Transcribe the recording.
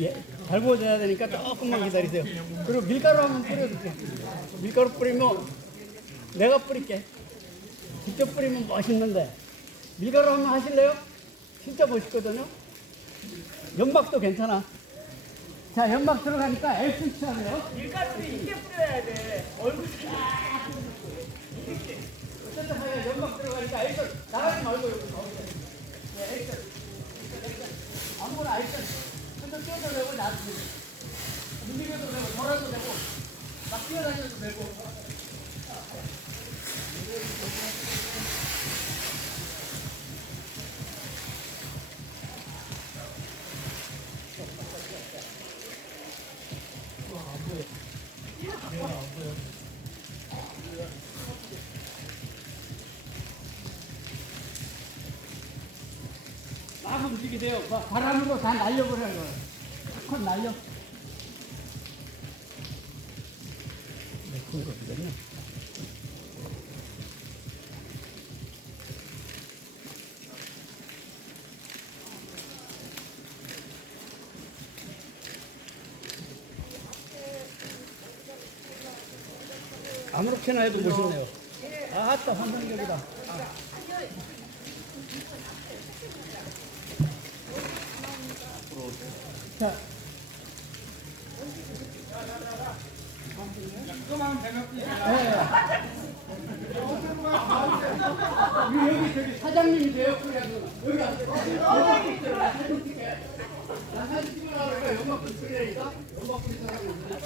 예, 잘 구워져야 되니까 조금만 기다리세요. 그리고 밀가루 한번 뿌려줄게. 밀가루 뿌리면 내가 뿌릴게. 직접 뿌리면 멋있는데 밀가루 한번 하실래요? 진짜 멋있거든요. 연막도 괜찮아. 자, 연막 들어가니까 스위치 하세요. 밀가루도 있게 뿌려야 돼. 얼굴 어쨌든 하여 연막 들어가니까 스 나가지 말고 여기 나오세요. 네, 스 아무거나 L 뛰어도 되고 나도 움직여도 되고 돌아도 되고 막 뛰어다녀도 되고 막 움직이세요. 막 바람으로 다 날려버려요. 컷 날려. 네, 그거거든요. 아무렇게나 해도 멋있네요. 아따 환상적이다. 자. 사장님이 돼요, 그래도 여기. 연막도 있어요. 나 사진 찍으라고 연막도 찍으라니까. 연막도 있는 사람이 있네.